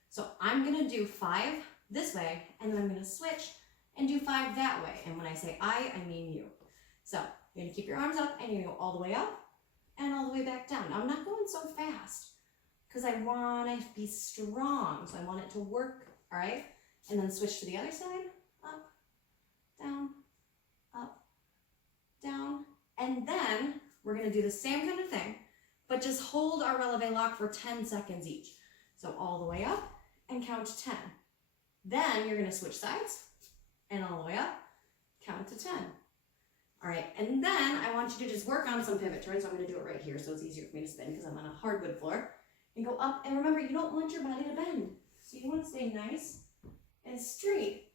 So I'm gonna do 5 this way, and then I'm gonna switch and do 5 that way. And when I say I mean you. So you're gonna keep your arms up and you're gonna go all the way up and all the way back down. Now, I'm not going so fast because I wanna be strong. So I want it to work, all right? And then switch to the other side, up, down, and then we're gonna do the same kind of thing, but just hold our releve lock for 10 seconds each. So all the way up and count to 10. Then you're gonna switch sides and all the way up, count to 10. All right, and then I want you to just work on some pivot turns. So I'm gonna do it right here so it's easier for me to spin because I'm on a hardwood floor. And go up, and remember, you don't want your body to bend. So you wanna stay nice and straight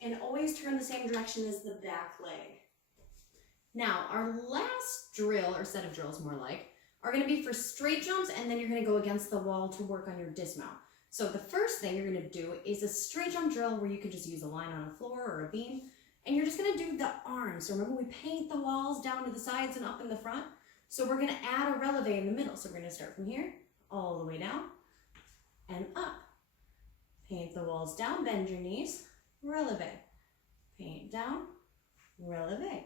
and always turn the same direction as the back leg. Now, our last drill, or set of drills more like, are gonna be for straight jumps, and then you're gonna go against the wall to work on your dismount. So the first thing you're gonna do is a straight jump drill where you can just use a line on a floor or a beam, and you're just gonna do the arms. So remember, we paint the walls down to the sides and up in the front. So we're gonna add a releve in the middle. So we're gonna start from here, all the way down, and up. Paint the walls down, bend your knees, releve. Paint down, releve.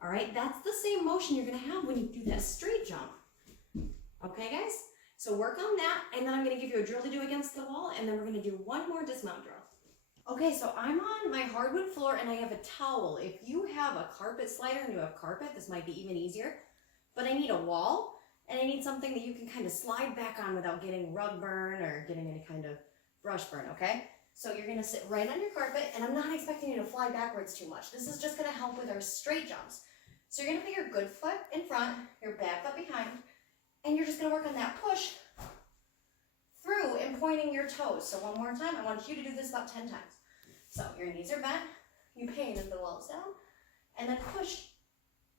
All right, that's the same motion you're gonna have when you do that straight jump. Okay, guys? So work on that, and then I'm gonna give you a drill to do against the wall, and then we're gonna do one more dismount drill. Okay, so I'm on my hardwood floor, and I have a towel. If you have a carpet slider and you have carpet, this might be even easier, but I need a wall, and I need something that you can kind of slide back on without getting rug burn or getting any kind of brush burn, okay? So you're gonna sit right on your carpet, and I'm not expecting you to fly backwards too much. This is just gonna help with our straight jumps. So you're gonna put your good foot in front, your bad foot behind, and you're just gonna work on that push through and pointing your toes. So one more time, I want you to do this about 10 times. So your knees are bent, you paint the walls down, and then push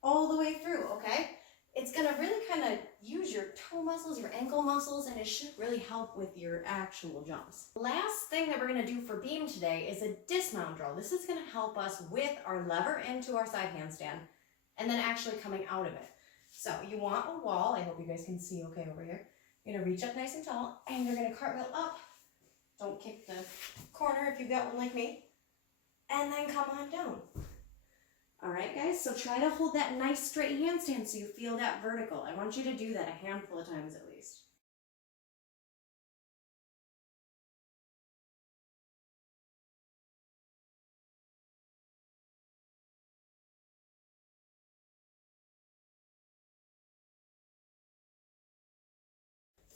all the way through, okay? It's gonna really kind of use your toe muscles, your ankle muscles, and it should really help with your actual jumps. Last thing that we're gonna do for beam today is a dismount drill. This is gonna help us with our lever into our side handstand, and then actually coming out of it. So you want a wall. I hope you guys can see okay over here. You're gonna reach up nice and tall, and you're gonna cartwheel up. Don't kick the corner if you've got one like me. And then come on down. All right, guys, so try to hold that nice straight handstand so you feel that vertical. I want you to do that a handful of times at least.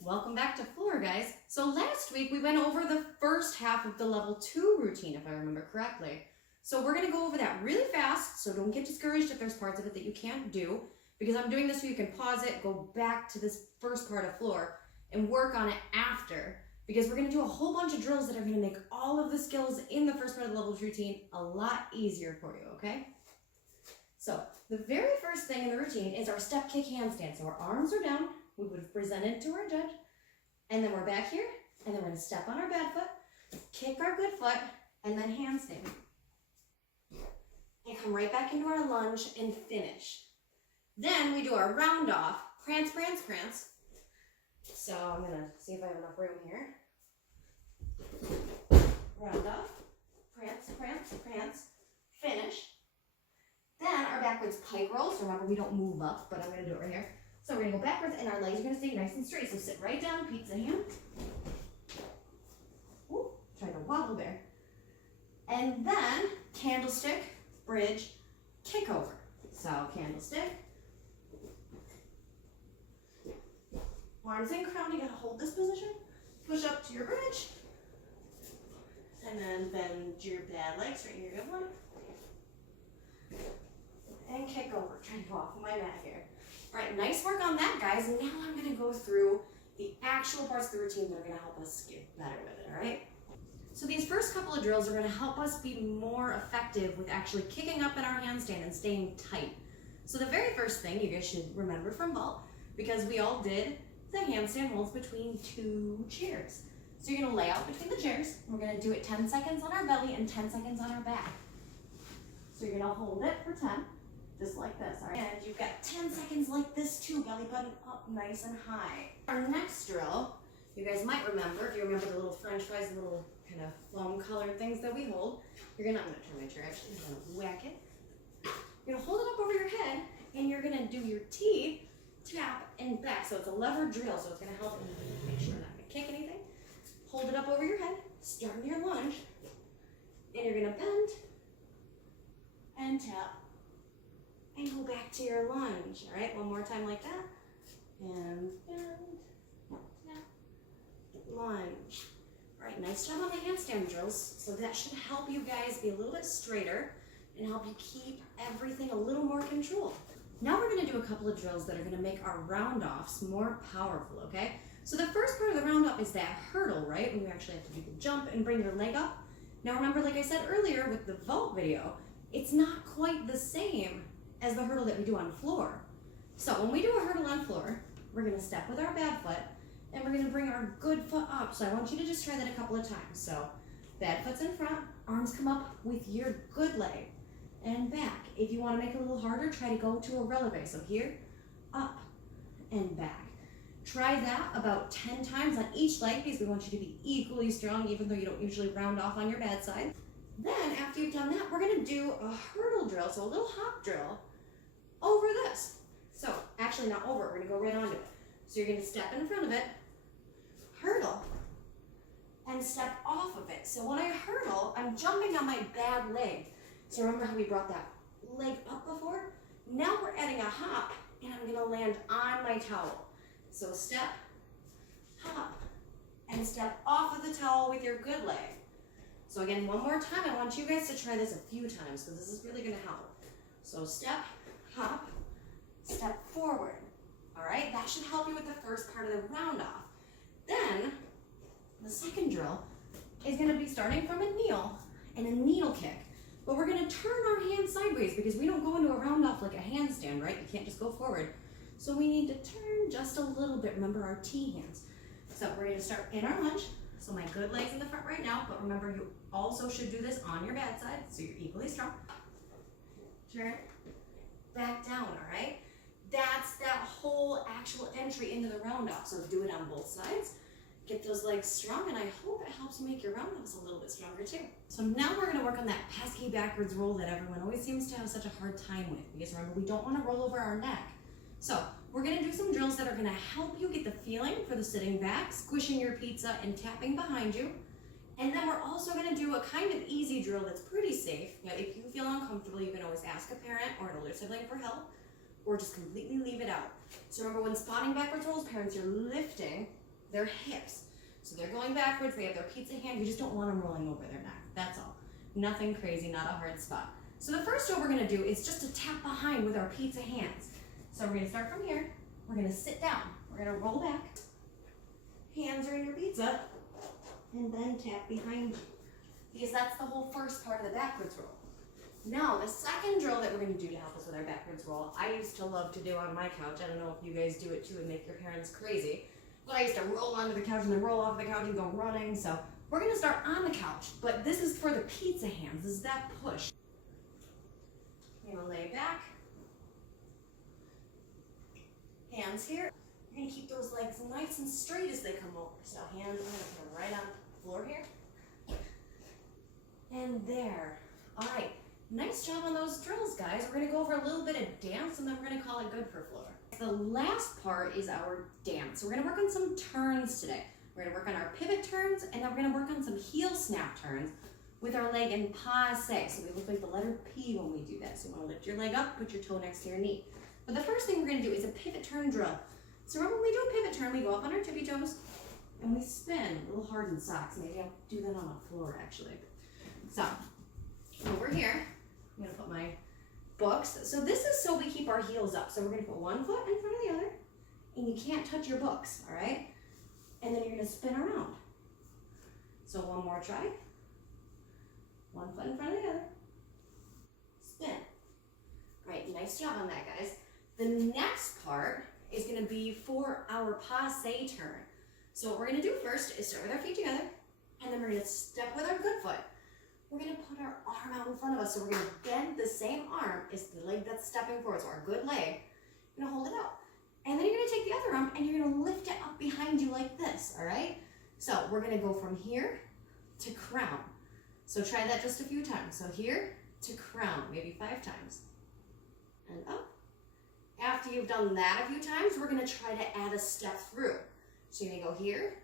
Welcome back to floor, guys. So last week we went over the first half of the level 2 routine, if I remember correctly. So we're gonna go over that really fast, so don't get discouraged if there's parts of it that you can't do, because I'm doing this so you can pause it, go back to this first part of floor, and work on it after, because we're gonna do a whole bunch of drills that are gonna make all of the skills in the first part of the level routine a lot easier for you, okay? So the very first thing in the routine is our step kick handstand. So our arms are down, we would have presented to our judge, and then we're back here, and then we're gonna step on our bad foot, kick our good foot, and then handstand. And come right back into our lunge and finish. Then we do our round off, prance, prance, prance. So I'm gonna see if I have enough room here. Round off, prance, prance, prance, finish. Then our backwards pike roll. So remember, we don't move up, but I'm gonna do it right here. So we're gonna go backwards, and our legs are gonna stay nice and straight. So sit right down, pizza hand. Ooh, try to wobble there. And then candlestick, bridge, kick over. So candlestick. Arms in crown, you gotta hold this position. Push up to your bridge. And then bend your bad leg, straighten your good one. And kick over. Try to go off of my mat here. All right, nice work on that, guys. And now I'm gonna go through the actual parts of the routine that are gonna help us get better with it, all right? So these first couple of drills are gonna help us be more effective with actually kicking up in our handstand and staying tight. So the very first thing you guys should remember from vault, because we all did the handstand holds between two chairs. So you're gonna lay out between the chairs. We're gonna do it 10 seconds on our belly and 10 seconds on our back. So you're gonna hold it for 10, just like this, all right? And you've got 10 seconds like this too, belly button up nice and high. Our next drill, you guys might remember, if you remember the little french fries, the little kind of foam colored things that we hold, I'm gonna turn my chair actually, I'm gonna whack it. You're gonna hold it up over your head, and you're gonna do your T, tap, and back. So it's a lever drill, so it's gonna help make sure you're not gonna kick anything. Hold it up over your head, start your lunge, and you're gonna bend, and tap, and go back to your lunge. All right, one more time like that, and bend, tap, lunge. All right, nice job on the handstand drills. So that should help you guys be a little bit straighter and help you keep everything a little more controlled. Now we're gonna do a couple of drills that are gonna make our round-offs more powerful, okay? So the first part of the round-off is that hurdle, right? When you actually have to do the jump and bring your leg up. Now remember, like I said earlier with the vault video, it's not quite the same as the hurdle that we do on floor. So when we do a hurdle on floor, we're gonna step with our bad foot and we're gonna bring our good foot up. So I want you to just try that a couple of times. So bad foot's in front, arms come up with your good leg and back. If you wanna make it a little harder, try to go to a releve. So here, up and back. Try that about 10 times on each leg because we want you to be equally strong even though you don't usually round off on your bad side. Then after you've done that, we're gonna do a hurdle drill, so a little hop drill over this. So actually not over it, we're gonna go right onto it. So you're gonna step in front of it, hurdle, and step off of it. So when I hurdle, I'm jumping on my bad leg. So remember how we brought that leg up before? Now we're adding a hop, and I'm gonna land on my towel. So step, hop, and step off of the towel with your good leg. So again, one more time, I want you guys to try this a few times because this is really gonna help. So step, hop, step forward. All right, that should help you with the first part of the round off. Then, the second drill is gonna be starting from a kneel and a needle kick. But we're gonna turn our hands sideways because we don't go into a round off like a handstand, right? You can't just go forward. So we need to turn just a little bit. Remember our T hands. So we're gonna start in our lunge. So my good leg's in the front right now, but remember you also should do this on your bad side so you're equally strong. Turn, back down, all right? That's that whole actual entry into the round off. So do it on both sides. Get those legs strong, and I hope it helps you make your round offs a little bit stronger too. So now we're gonna work on that pesky backwards roll that everyone always seems to have such a hard time with. Because remember, we don't wanna roll over our neck. So we're gonna do some drills that are gonna help you get the feeling for the sitting back, squishing your pizza and tapping behind you. And then we're also gonna do a kind of easy drill that's pretty safe. Now, if you feel uncomfortable, you can always ask a parent or an older sibling for help, or just completely leave it out. So remember, when spotting backwards rolls, parents are lifting their hips. So they're going backwards, they have their pizza hand, you just don't want them rolling over their neck, that's all. Nothing crazy, not a hard spot. So the first drill we're gonna do is just to tap behind with our pizza hands. So we're gonna start from here, we're gonna sit down, we're gonna roll back, hands are in your pizza, and then tap behind you. Because that's the whole first part of the backwards roll. Now, the second drill that we're gonna do to help us with our backwards roll, I used to love to do on my couch. I don't know if you guys do it too and make your parents crazy, but I used to roll onto the couch and then roll off the couch and go running. So we're gonna start on the couch, but this is for the pizza hands. This is that push. You're gonna lay back. Hands here. You're gonna keep those legs nice and straight as they come over. So hands, I'm gonna put them right on the floor here. And there. All right, nice job on those drills, guys. We're gonna go over a little bit of dance and then we're gonna call it good for floor. The last part is our dance. So we're gonna work on some turns today. We're gonna work on our pivot turns and then we're gonna work on some heel snap turns with our leg in passe. So we look like the letter P when we do that. So you wanna lift your leg up, put your toe next to your knee. But the first thing we're gonna do is a pivot turn drill. So remember when we do a pivot turn, we go up on our tippy toes and we spin, a little hard in socks. Maybe I'll do that on the floor actually. So over here, I'm gonna put my books. So this is so we keep our heels up. So we're gonna put one foot in front of the other and you can't touch your books, all right? And then you're gonna spin around. So one more try. One foot in front of the other. Spin. All right, nice job on that, guys. The next part is gonna be for our passe turn. So what we're gonna do first is start with our feet together, and then we're gonna step with our good foot. We're gonna put our arm out in front of us, so we're gonna bend the same arm as the leg that's stepping forward, so our good leg. You're gonna hold it out. And then you're gonna take the other arm and you're gonna lift it up behind you like this, all right? So we're gonna go from here to crown. So try that just a few times. So here to crown, maybe 5 times. And up. After you've done that a few times, we're gonna try to add a step through. So you're gonna go here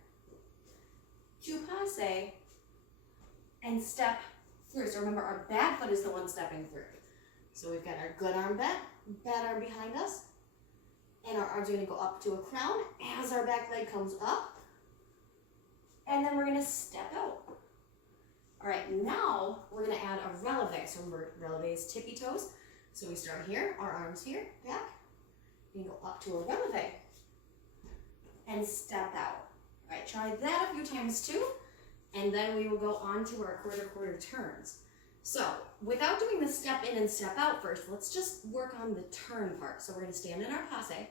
to passe and step through. So remember, our bad foot is the one stepping through. So we've got our good arm bent, bad arm behind us, and our arms are gonna go up to a crown as our back leg comes up, and then we're gonna step out. All right, now we're gonna add a releve. So remember, releve is tippy toes. So we start here, our arms here, back, and go up to a releve, and step out. All right, try that a few times too, and then we will go on to our quarter turns. So without doing the step in and step out first, let's just work on the turn part. So we're gonna stand in our passe,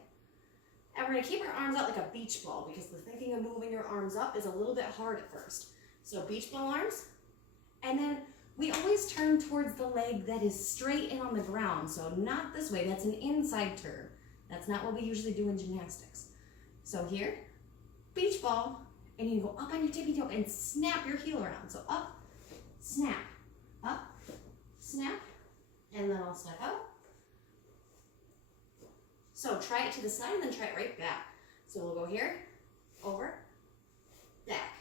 and we're gonna keep our arms out like a beach ball, because the thinking of moving your arms up is a little bit hard at first. So beach ball arms, and then we always turn towards the leg that is straight and on the ground. So not this way, that's an inside turn. That's not what we usually do in gymnastics. So here, beach ball, and you go up on your tippy toe and snap your heel around. So up, snap, and then I'll step out. So try it to the side and then try it right back. So we'll go here, over, back,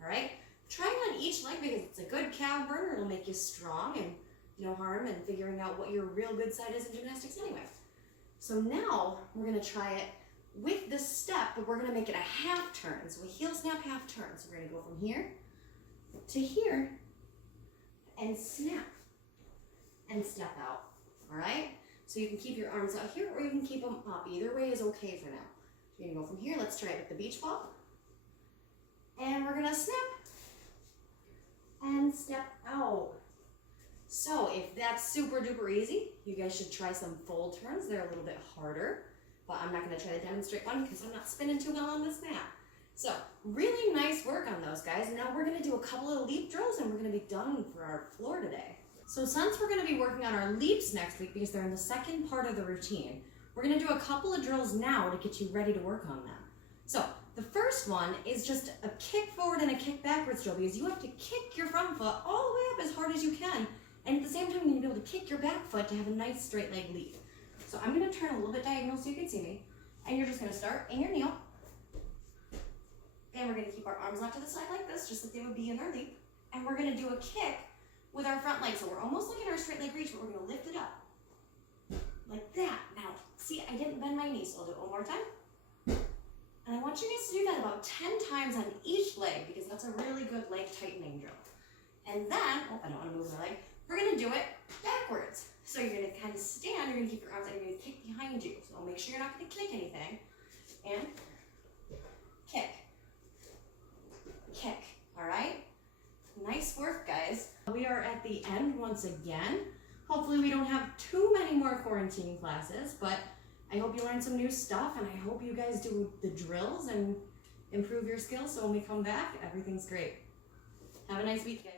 all right? Try it on each leg because it's a good calf burner. It'll make you strong and no harm in figuring out what your real good side is in gymnastics anyway. So now we're gonna try it with this step, but we're gonna make it a half turn. So a heel snap, half turn. So we're gonna go from here to here and snap and step out, all right? So you can keep your arms out here or you can keep them up. Either way is okay for now. So you're gonna go from here. Let's try it with the beach ball. And we're gonna snap and step out. So if that's super duper easy, you guys should try some full turns. They're a little bit harder, but I'm not gonna try to demonstrate one because I'm not spinning too well on this mat. So really nice work on those guys. Now we're gonna do a couple of leap drills and we're gonna be done for our floor today. So since we're gonna be working on our leaps next week because they're in the second part of the routine, we're gonna do a couple of drills now to get you ready to work on them. So the first one is just a kick forward and a kick backwards drill because you have to kick your front foot all the way up as hard as you can, and at the same time you need to be able to kick your back foot to have a nice straight leg leap. So I'm gonna turn a little bit diagonal so you can see me, and you're just gonna start in your kneel, and we're gonna keep our arms out to the side like this, just like they would be in our leap, and we're gonna do a kick with our front leg. So we're almost like in our straight leg reach, but we're gonna lift it up like that. Now, see, I didn't bend my knee, so I'll do it one more time. And I want you guys to do that about 10 times on each leg because that's a really good leg tightening drill. And then, oh, I don't want to move my leg. We're gonna do it backwards. So you're gonna kind of stand, you're gonna keep your arms out, you're gonna kick behind you. So make sure you're not gonna kick anything. And kick, kick, all right? Nice work, guys. We are at the end once again. Hopefully we don't have too many more quarantine classes, but I hope you learned some new stuff, and I hope you guys do the drills and improve your skills so when we come back, everything's great. Have a nice week, guys.